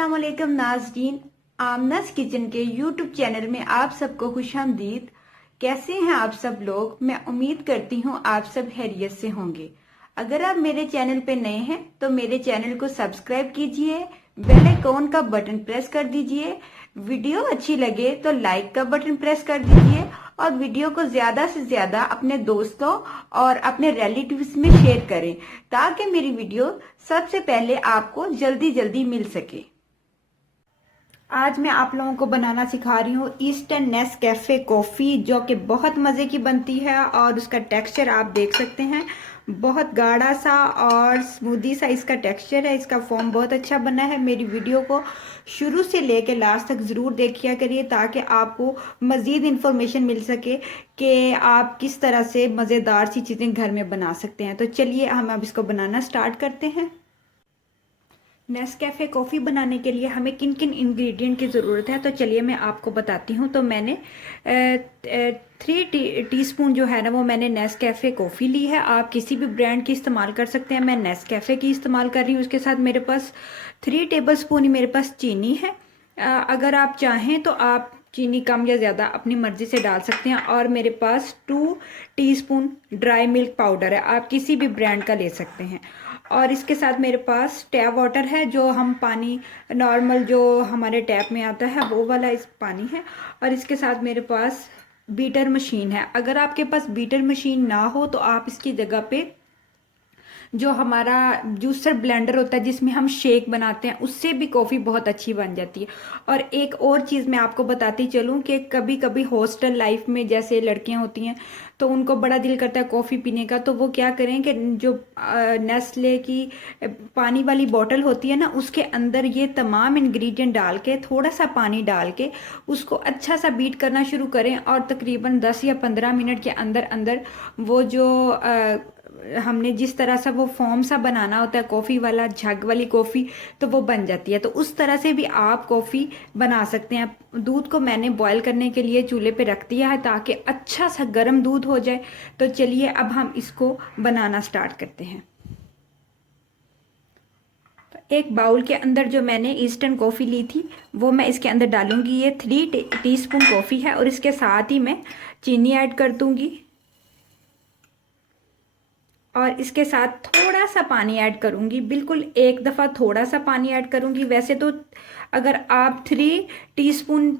अस्सलाम वालेकुम नाज़रीन, आमनास किचन के यूट्यूब चैनल में आप सबको खुशामदीद। कैसे हैं आप सब लोग? मैं उम्मीद करती हूँ आप सब खैरियत से होंगे। अगर आप मेरे चैनल पे नए हैं तो मेरे चैनल को सब्सक्राइब कीजिए, बेल आइकॉन का बटन प्रेस कर दीजिए। वीडियो अच्छी लगे तो लाइक का बटन प्रेस कर दीजिए और वीडियो को ज्यादा से ज्यादा अपने दोस्तों और अपने रिलेटिव्स में शेयर करें ताकि मेरी वीडियो सबसे पहले आपको जल्दी जल्दी मिल सके। आज मैं आप लोगों को बनाना सिखा रही हूँ ईस्टर्न नेस्कैफे कॉफ़ी, जो कि बहुत मज़े की बनती है और उसका टेक्सचर आप देख सकते हैं, बहुत गाढ़ा सा और स्मूदी सा इसका टेक्सचर है। इसका फॉर्म बहुत अच्छा बना है। मेरी वीडियो को शुरू से लेकर लास्ट तक ज़रूर देखिया करिए ताकि आपको मज़ीद इन्फॉर्मेशन मिल सके कि आप किस तरह से मज़ेदार सी चीज़ें घर में बना सकते हैं। तो चलिए हम अब इसको बनाना स्टार्ट करते हैं। नेस्कैफ़े कॉफ़ी बनाने के लिए हमें किन किन इंग्रेडिएंट की ज़रूरत है तो चलिए मैं आपको बताती हूँ। तो मैंने 3 टीस्पून जो है ना वो मैंने नेस्कैफ़े कॉफ़ी ली है। आप किसी भी ब्रांड की इस्तेमाल कर सकते हैं, मैं नेस्कैफ़े की इस्तेमाल कर रही हूँ। उसके साथ मेरे पास 3 टेबलस्पून ही मेरे पास चीनी है। अगर आप चाहें तो आप चीनी कम या ज़्यादा अपनी मर्ज़ी से डाल सकते हैं। और मेरे पास 2 टीस्पून ड्राई मिल्क पाउडर है, आप किसी भी ब्रांड का ले सकते हैं। और इसके साथ मेरे पास टैप वाटर है, जो हम पानी नॉर्मल जो हमारे टैप में आता है वो वाला इस पानी है। और इसके साथ मेरे पास बीटर मशीन है। अगर आपके पास बीटर मशीन ना हो तो आप इसकी जगह पे जो हमारा जूसर ब्लेंडर होता है जिसमें हम शेक बनाते हैं, उससे भी कॉफ़ी बहुत अच्छी बन जाती है। और एक और चीज़ मैं आपको बताती चलूँ कि कभी कभी हॉस्टल लाइफ में जैसे लड़कियां होती हैं तो उनको बड़ा दिल करता है कॉफ़ी पीने का, तो वो क्या करें कि जो नेस्ले की पानी वाली बॉटल होती है ना, उसके अंदर ये तमाम इंग्रेडिएंट डाल के थोड़ा सा पानी डाल के उसको अच्छा सा बीट करना शुरू करें और तकरीबन 10 या 15 मिनट के अंदर अंदर वो जो हमने जिस तरह से वो फॉर्म सा बनाना होता है कॉफ़ी वाला, झग वाली कॉफ़ी, तो वो बन जाती है। तो उस तरह से भी आप कॉफ़ी बना सकते हैं। दूध को मैंने बॉयल करने के लिए चूल्हे पे रख दिया है ताकि अच्छा सा गर्म दूध हो जाए। तो चलिए अब हम इसको बनाना स्टार्ट करते हैं। तो एक बाउल के अंदर जो मैंने ईस्टर्न कॉफ़ी ली थी वो मैं इसके अंदर डालूंगी। ये 3 टीस्पून कॉफ़ी है और इसके साथ ही मैं चीनी ऐड कर दूंगी और इसके साथ थोड़ा सा पानी ऐड करूंगी, बिल्कुल एक दफ़ा थोड़ा सा पानी ऐड करूंगी। वैसे तो अगर आप 3 टीस्पून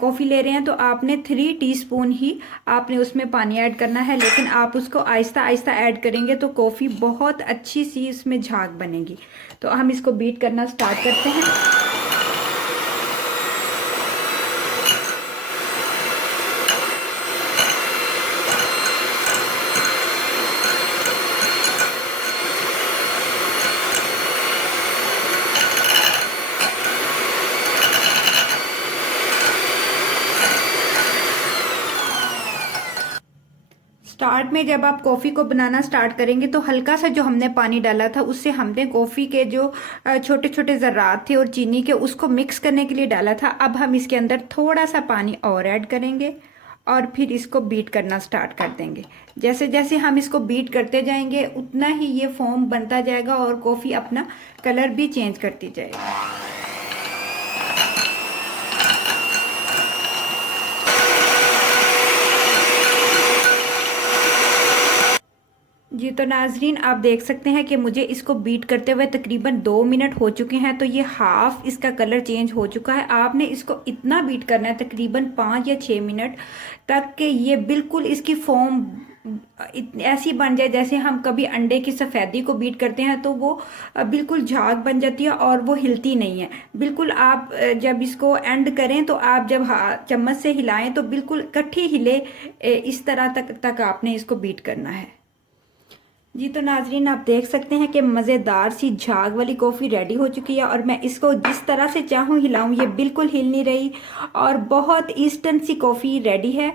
कॉफ़ी ले रहे हैं तो आपने 3 टीस्पून ही आपने उसमें पानी ऐड करना है, लेकिन आप उसको आहिस्ता आहिस्ता ऐड करेंगे तो कॉफ़ी बहुत अच्छी सी इसमें झाग बनेगी। तो हम इसको बीट करना स्टार्ट करते हैं। स्टार्ट में जब आप कॉफ़ी को बनाना स्टार्ट करेंगे तो हल्का सा जो हमने पानी डाला था उससे हमने कॉफ़ी के जो छोटे छोटे ज़र्रात थे और चीनी के, उसको मिक्स करने के लिए डाला था। अब हम इसके अंदर थोड़ा सा पानी और ऐड करेंगे और फिर इसको बीट करना स्टार्ट कर देंगे। जैसे जैसे हम इसको बीट करते जाएंगे उतना ही ये फॉर्म बनता जाएगा और कॉफ़ी अपना कलर भी चेंज करती जाएगी। जी तो नाजरीन, आप देख सकते हैं कि मुझे इसको बीट करते हुए तकरीबन 2 मिनट हो चुके हैं। तो ये हाफ इसका कलर चेंज हो चुका है। आपने इसको इतना बीट करना है तकरीबन 5 या 6 मिनट तक कि ये बिल्कुल इसकी फॉर्म ऐसी बन जाए जैसे हम कभी अंडे की सफ़ेदी को बीट करते हैं तो वो बिल्कुल झाग बन जाती है और वो हिलती नहीं है। बिल्कुल आप जब इसको एंड करें तो आप जब चम्मच से हिलाएं तो बिल्कुल इकट्ठी हिले, इस तरह तक आपने इसको बीट करना है। जी तो नाजरीन, आप देख सकते हैं कि मज़ेदार सी झाग वाली कॉफ़ी रेडी हो चुकी है और मैं इसको जिस तरह से चाहूँ हिलाऊं ये बिल्कुल हिल नहीं रही और बहुत ईस्टर्न सी कॉफ़ी रेडी है।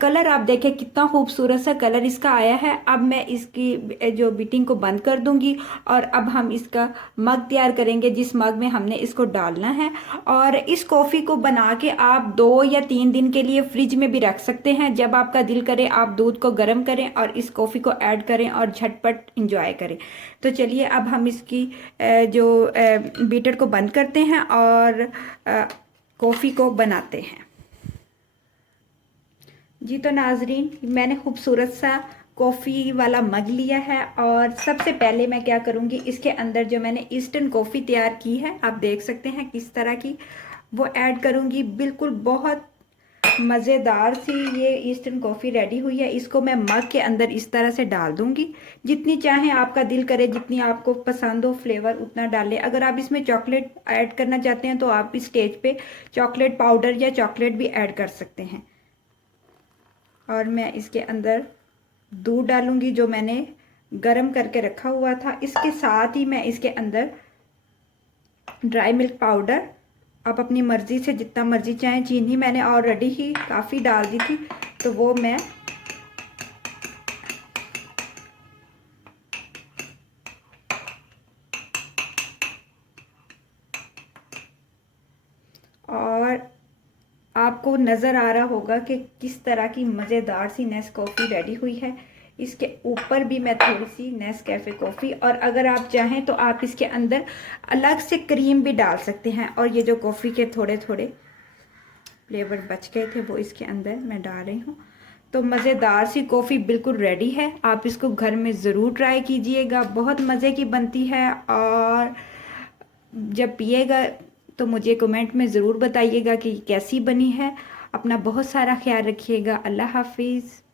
कलर आप देखें कितना खूबसूरत सा कलर इसका आया है। अब मैं इसकी जो बीटिंग को बंद कर दूंगी और अब हम इसका मग तैयार करेंगे जिस मग में हमने इसको डालना है। और इस कॉफ़ी को बना के आप 2 या 3 दिन के लिए फ्रिज में भी रख सकते हैं। जब आपका दिल करे आप दूध को गर्म करें और इस कॉफ़ी को ऐड करें और झटपट झटपट इंजॉय करें। तो चलिए अब हम इसकी जो बीटर को बंद करते हैं और कॉफ़ी को बनाते हैं। जी तो नाजरीन, मैंने खूबसूरत सा कॉफ़ी वाला मग लिया है और सबसे पहले मैं क्या करूँगी, इसके अंदर जो मैंने इंस्टेंट कॉफ़ी तैयार की है, आप देख सकते हैं किस तरह की, वो ऐड करूँगी। बिल्कुल बहुत मज़ेदार सी ये इंस्टेंट कॉफ़ी रेडी हुई है। इसको मैं मग के अंदर इस तरह से डाल दूँगी। जितनी चाहें, आपका दिल करे जितनी आपको पसंद हो फ्लेवर उतना डालें। अगर आप इसमें चॉकलेट ऐड करना चाहते हैं तो आप इस स्टेज पे चॉकलेट पाउडर या चॉकलेट भी ऐड कर सकते हैं। और मैं इसके अंदर दूध डालूंगी जो मैंने गरम करके रखा हुआ था। इसके साथ ही मैं इसके अंदर ड्राई मिल्क पाउडर, आप अपनी मर्ज़ी से जितना मर्ज़ी चाहें, चीनी मैंने ऑलरेडी ही काफ़ी डाल दी थी तो वो मैं और आपको नज़र आ रहा होगा कि किस तरह की मज़ेदार सी नेस्कॉफ़ी रेडी हुई है। इसके ऊपर भी मैं थोड़ी सी नेस्कैफ़े कॉफ़ी, और अगर आप चाहें तो आप इसके अंदर अलग से क्रीम भी डाल सकते हैं। और ये जो कॉफ़ी के थोड़े थोड़े फ्लेवर बच गए थे वो इसके अंदर मैं डाल रही हूँ। तो मज़ेदार सी कॉफ़ी बिल्कुल रेडी है। आप इसको घर में ज़रूर ट्राई कीजिएगा, बहुत मज़े की बनती है। और जब पिएगा तो मुझे कमेंट में ज़रूर बताइएगा कि कैसी बनी है। अपना बहुत सारा ख्याल रखिएगा। अल्लाह हाफिज़।